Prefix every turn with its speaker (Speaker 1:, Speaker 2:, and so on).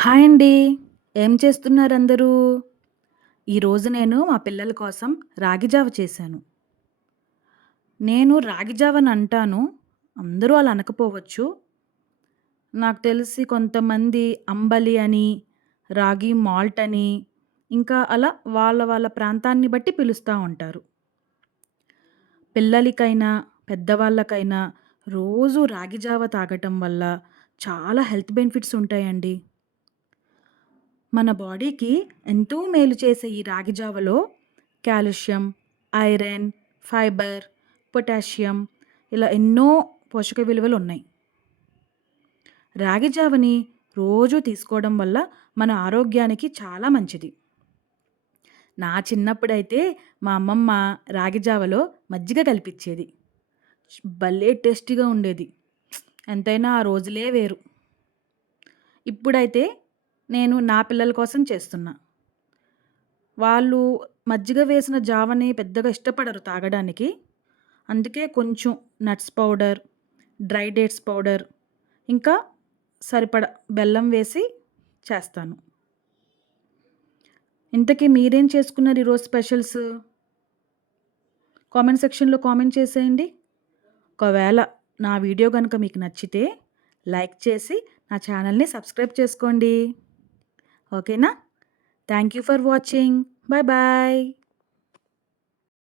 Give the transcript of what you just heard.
Speaker 1: Hi అండి. ఏం చేస్తున్నారు అందరూ? ఈరోజు నేను మా పిల్లల కోసం రాగి జావ చేశాను. నేను రాగి జావని అంటాను. అందరూ అలా అనకపోవచ్చు. నాకు తెలిసి కొంతమంది అంబలి అని, రాగి మాల్ట్ అని, ఇంకా అలా వాళ్ళ వాళ్ళ ప్రాంతాన్ని బట్టి పిలుస్తా ఉంటారు. పిల్లలకైనా, పెద్దవాళ్ళకైనా రోజు రాగి జావ తాగటం వల్ల చాలా హెల్త్ బెనిఫిట్స్ ఉంటాయండి. మన బాడీకి ఎంతో మేలు చేసే ఈ రాగి జావలో కాల్షియం, ఐరన్, ఫైబర్, పొటాషియం ఇలా ఎన్నో పోషక విలువలు ఉన్నాయి. రాగి జావని రోజు తీసుకోవడం వల్ల మన ఆరోగ్యానికి చాలా మంచిది. నా చిన్నప్పుడైతే మా అమ్మమ్మ రాగి జావలో మజ్జిగ కల్పించేది భలే టేస్టీగా ఉండేది. ఎంతైనా ఆ రోజులే వేరు. ఇప్పుడైతే నేను నా పిల్లల కోసం చేస్తున్నా. వాళ్ళు మజ్జిగ వేసిన జావని పెద్దగా ఇష్టపడరు తాగడానికి. అందుకే కొంచెం nuts powder, dry dates powder, ఇంకా సరిపడా బెల్లం వేసి చేస్తాను. ఇంతకీ మీరేం చేసుకున్నారు ఈరోజు స్పెషల్స్? కామెంట్ సెక్షన్‌లో కామెంట్ చేసేయండి. ఒకవేళ నా వీడియో కనుక మీకు నచ్చితే లైక్ చేసి నా ఛానల్‌ని సబ్స్క్రైబ్ చేసుకోండి. ఓకేనా? Thank you for watching. Bye bye.